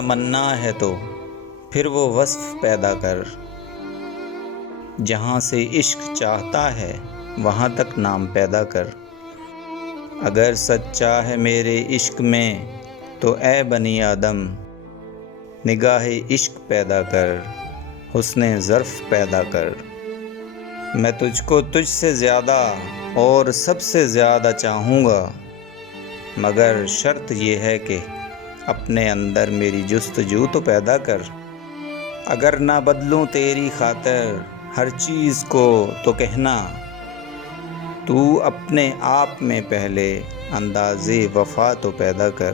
تمنا ہے تو پھر وہ وصف پیدا کر، جہاں سے عشق چاہتا ہے وہاں تک نام پیدا کر۔ اگر سچا ہے میرے عشق میں تو اے بنی آدم، نگاہ عشق پیدا کر، حسن ظرف پیدا کر۔ میں تجھ کو تجھ سے زیادہ اور سب سے زیادہ چاہوں گا، مگر شرط یہ ہے کہ اپنے اندر میری جستجو تو پیدا کر۔ اگر نہ بدلوں تیری خاطر ہر چیز کو تو کہنا، تو اپنے آپ میں پہلے انداز وفا تو پیدا کر۔